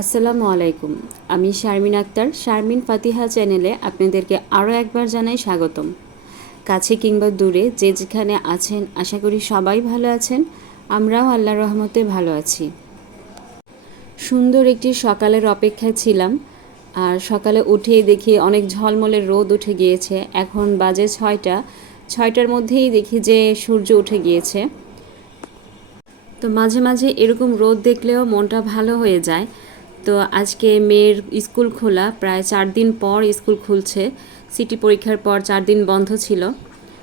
আসসালামু আলাইকুম। আমি শারমিন আক্তার, শারমিন ফাতিহা চ্যানেলে আপনাদেরকে আরও একবার জানাই স্বাগতম। কাছে কিংবা দূরে যে যেখানে আছেন, আশা করি সবাই ভালো আছেন। আমরাও আল্লাহ রহমতে ভালো আছি। সুন্দর একটি সকালের অপেক্ষায় ছিলাম। আর সকালে উঠেই দেখি অনেক ঝলমলে রোদ উঠে গিয়েছে। এখন বাজে ছয়টা। ছয়টার মধ্যেই দেখি যে সূর্য উঠে গিয়েছে। তো মাঝে মাঝে এরকম রোদ দেখলেও মনটা ভালো হয়ে যায়। তো আজকে মেয়ের স্কুল খোলা, প্রায় চার দিন পর স্কুল খুলছে। সিটি পরীক্ষার পর চার দিন বন্ধ ছিল।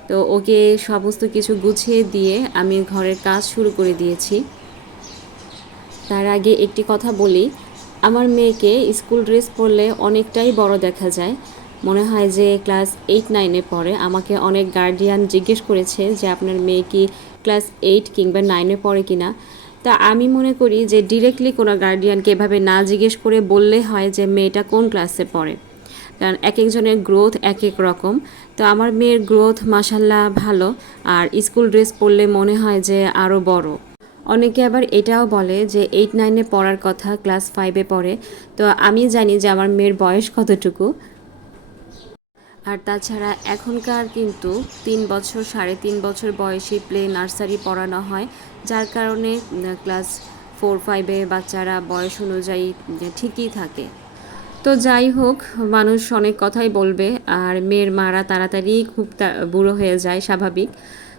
তো ওকে সমস্ত কিছু গুছিয়ে দিয়ে আমি ঘরের কাজ শুরু করে দিয়েছি। তার আগে একটি কথা বলি, আমার মেয়েকে স্কুল ড্রেস পরলে অনেকটাই বড় দেখা যায়। মনে হয় যে ক্লাস এইট, নাইনে পড়ে। আমাকে অনেক গার্ডিয়ান জিজ্ঞেস করেছে যে আপনার মেয়ে কি ক্লাস এইট কিংবা নাইনে পড়ে কিনা। তা আমি মনে করি যে ডিরেক্টলি কোনো গার্ডিয়ানকে এভাবে না জিজ্ঞেস করে বললে হয় যে মেয়েটা কোন ক্লাসে পড়ে। কারণ এক একজনের গ্রোথ এক এক রকম। তো আমার মেয়ের গ্রোথ মাসাল্লাহ ভালো আর স্কুল ড্রেস পরলে মনে হয় যে আরও বড়। অনেকে আবার এটাও বলে যে এইট নাইনে পড়ার কথা ক্লাস ফাইভে পড়ে। তো আমি জানি যে আমার মেয়ের বয়স কতটুকু। আর তাছাড়া এখনকার কিন্তু তিন বছর, সাড়ে তিন বছর বয়সী প্লে নার্সারি পড়ানো হয়, যার কারণে ক্লাস ফোর, ফাইভে বাচ্চারা বয়স অনুযায়ী ঠিকই থাকে। তো যাই হোক, মানুষ অনেক কথাই বলবে, আর মেয়ের মারা তাড়াতাড়ি খুব বুড়ো হয়ে যায়, স্বাভাবিক।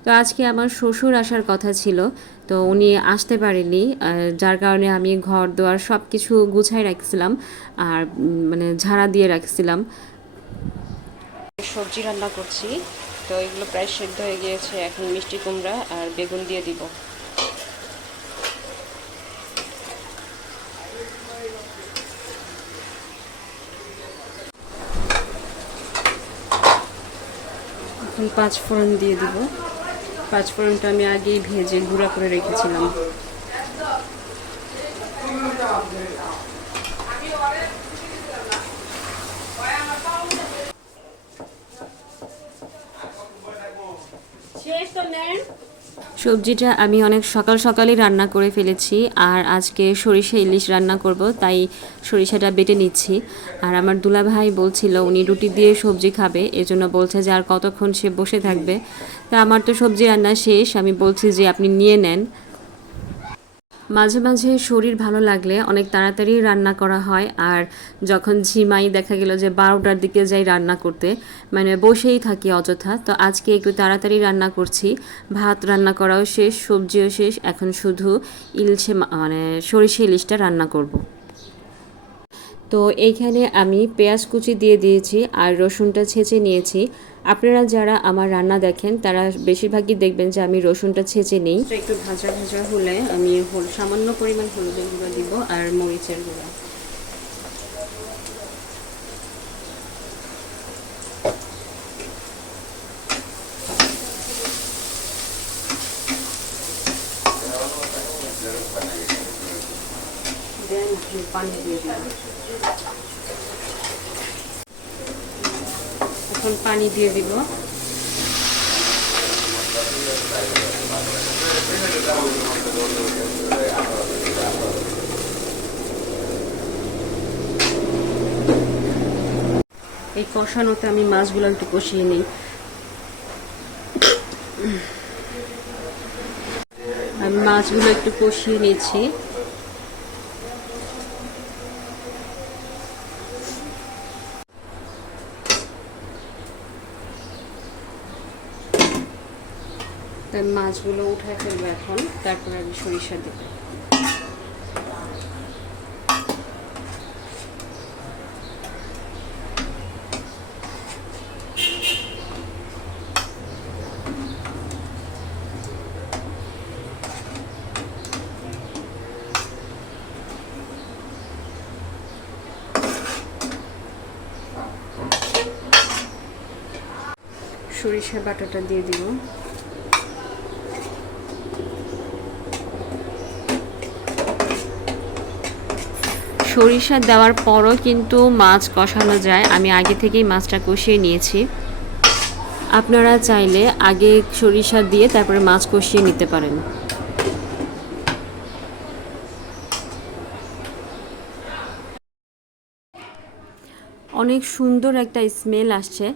তো আজকে আমার শ্বশুর আসার কথা ছিল, তো উনি আসতে পারেনি যার কারণে আমি ঘর দোয়ার সব কিছু গুছাই রাখছিলাম, আর মানে ঝাড়া দিয়ে রাখছিলাম। সবজি রান্না করছি। তো এগুলো প্রায় সেদ্ধ হয়ে গিয়েছে। এখন মিষ্টি কুমড়া আর বেগুন দিয়ে দিব। এখন পাঁচ ফোড়ন দিয়ে দিব। পাঁচ ফোড়নটা আমি আগেই ভেজে গুঁড়া করে রেখেছিলাম। সবজিটা আমি অনেক সকাল সকালই রান্না করে ফেলেছি আর আজকে সরিষা ইলিশ রান্না করব, তাই সরিষাটা বেটে নিচ্ছি। আর আমার দুলা ভাই বলছিল উনি রুটি দিয়ে সবজি খাবে, এজন্য বলছে যে আর কতক্ষণ সে বসে থাকবে। তা আমার তো সবজি রান্না শেষ, আমি বলছি যে আপনি নিয়ে নেন। মাঝে মাঝে শরীর ভালো লাগলে অনেক তাড়াতাড়ি রান্না করা হয়। আর যখন ঝিমাই দেখা গেল যে বারোটার দিকে যাই রান্না করতে মানে বসেই থাকি অযথা। তো আজকে একটু তাড়াতাড়ি রান্না করছি। ভাত রান্না করাও শেষ, সবজিও শেষ। এখন শুধু ইলশে মানে সরিষে ইলিশটা রান্না করব। তো এইখানে আমি পেঁয়াজ কুচি দিয়ে দিয়েছি আর রসুনটা ছেঁচে নিয়েছি। আপনারা যারা আমার রান্না দেখেন, তারা বেশিরভাগই দেখবেন যে আমি রসুনটা ছেঁচে নেই। একটু ভাজা ভাজা হলে আমি সামান্য পরিমাণ হলুদের গুঁড়া দিব আর মরিচের গুঁড়া। পানি দিয়ে দিলাম। এখন পানি দিয়ে দিব। এই কষানোতে আমি মাছগুলো একটু কষিয়ে নিই। আমি মাছগুলো একটু কষিয়ে নিচ্ছি। তাই মাছগুলো উঠায় ফেলব এখন তারপর আমি সরিষা দেবো সরিষা বাটাটা দিয়ে দিব। সরিষা দেওয়ার পরও কিন্তু মাছ কষানো যায়। আমি আগে থেকেই মাছটা কষিয়ে নিয়েছি। আপনারা চাইলে আগে সরিষা দিয়ে তারপরে মাছ কষিয়ে নিতে পারেন। অনেক সুন্দর একটা স্মেল আসছে।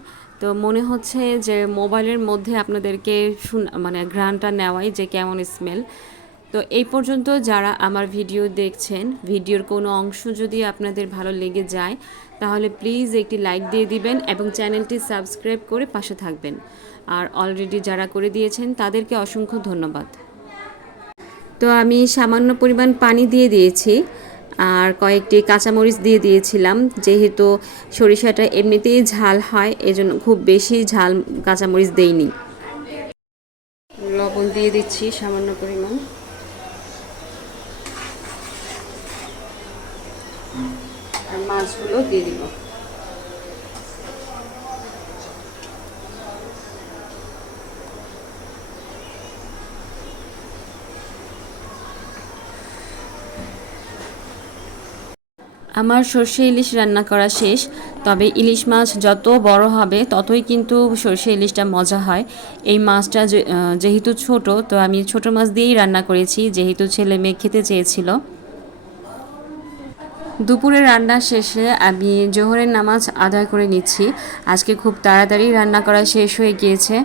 তো মনে হচ্ছে যে মোবাইলের মধ্যে আপনাদেরকে মানে ঘ্রাণটা নেওয়াই যে কেমন স্মেল। তো এই পর্যন্ত যারা আমার ভিডিও দেখছেন, ভিডিওর কোনো অংশ যদি আপনাদের ভালো লেগে যায়, তাহলে প্লিজ একটি লাইক দিয়ে দিবেন এবং চ্যানেলটি সাবস্ক্রাইব করে পাশে থাকবেন। আর অলরেডি যারা করে দিয়েছেন, তাদেরকে অসংখ্য ধন্যবাদ। তো আমি সামান্য পরিমাণ পানি দিয়ে দিয়েছি, আর কয়েকটি কাঁচামরিচ দিয়ে দিয়েছিলাম। যেহেতু সরিষাটা এমনিতেই ঝাল হয়, এজন্য খুব বেশি ঝাল কাঁচামরিচ দেইনি। লবণ দিয়ে দিচ্ছি সামান্য পরিমাণ। মাছগুলো দিয়ে দিব আমার সর্ষে ইলিশ রান্না করা শেষ, তবে ইলিশ মাছ যত বড় হবে, ততই কিন্তু সর্ষে ইলিশটা মজা হয়। এই মাছটা যেহেতু ছোট, তো আমি ছোট মাছ দিয়েই রান্না করেছি, যেহেতু ছেলে মেয়ে খেতে চেয়েছিল। দুপুরে রান্না শেষে আমি জোহরের নামাজ আদায় করে নিচ্ছি। আজকে খুব তাড়াতাড়ি রান্না করা শেষ হয়ে গিয়েছে।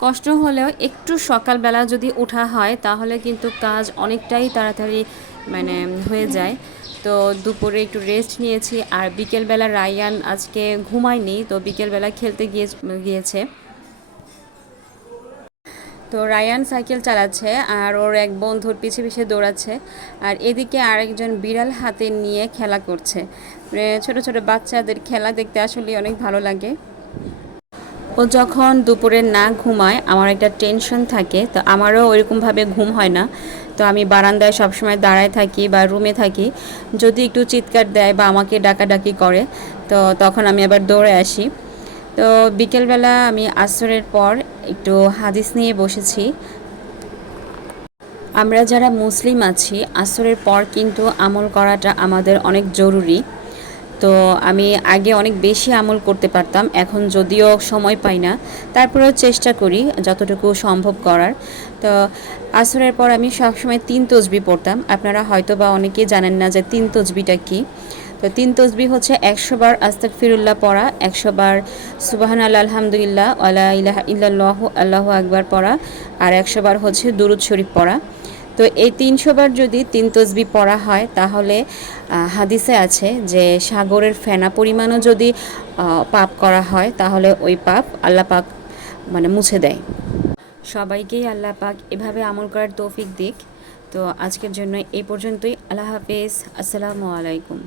কষ্ট হলেও একটু সকালবেলা যদি ওঠা হয়, তাহলে কিন্তু কাজ অনেকটাই তাড়াতাড়ি মানে হয়ে যায়। তো দুপুরে একটু রেস্ট নিয়েছি, আর বিকেলবেলা রায়ান আজকে ঘুমায়নি, তো বিকেলবেলা খেলতে গিয়ে, গিয়েছে। তো রায়ান সাইকেল চালাচ্ছে আর ওর এক বন্ধুর পিছে পিছে দৌড়াচ্ছে আর এদিকে আরেকজন বিড়াল হাতে নিয়ে খেলা করছে। মানে ছোট ছোট বাচ্চাদের খেলা দেখতে আসলে অনেক ভালো লাগে। ও যখন দুপুরে না ঘুমায়, আমার একটা টেনশন থাকে, তো আমারও ওইরকমভাবে ঘুম হয় না। তো আমি বারান্দায় সবসময় দাঁড়ায় থাকি বা রুমে থাকি। যদি একটু চিৎকার দেয় বা আমাকে ডাকাডাকি করে, তো তখন আমি আবার দৌড়ে আসি। তো বিকেলবেলা আমি আসরের পর একটু হাদিস নিয়ে বসেছি। আমরা যারা মুসলিম আছি, আসরের পর কিন্তু আমল করাটা আমাদের অনেক জরুরি। তো আমি আগে অনেক বেশি আমল করতে পারতাম, এখন যদিও সময় পাই না, তারপরেও চেষ্টা করি যতটুকু সম্ভব করার। তো আসরের পর আমি সবসময় তিন তসবি পড়তাম। আপনারা হয়তো বা অনেকেই জানেন না যে তিন তসবিটা কী। তো তিন তসবি হচ্ছে একশো বার আস্তাক ফিরুল্লাহ পড়া, একশো বার সুবাহান আল্লাহ আলহামদুলিল্লাহ আল্লাহ ইলাহা ইল্লাল্লাহু, আল্লাহু আকবার পড়া আর একশো বার হচ্ছে দুরুদ শরীফ পড়া। তো এই তিনশো বার যদি তিন তসবি পড়া হয়, তাহলে হাদিসে আছে যে সাগরের ফেনা পরিমাণও যদি পাপ করা হয়, তাহলে ওই পাপ আল্লাহ পাক মানে মুছে দেয়। সবাইকেই আল্লাহ পাক এভাবে আমল করার তৌফিক দিক। তো আজকের জন্য এই পর্যন্তই। আল্লাহ হাফেজ। আসসালামু আলাইকুম।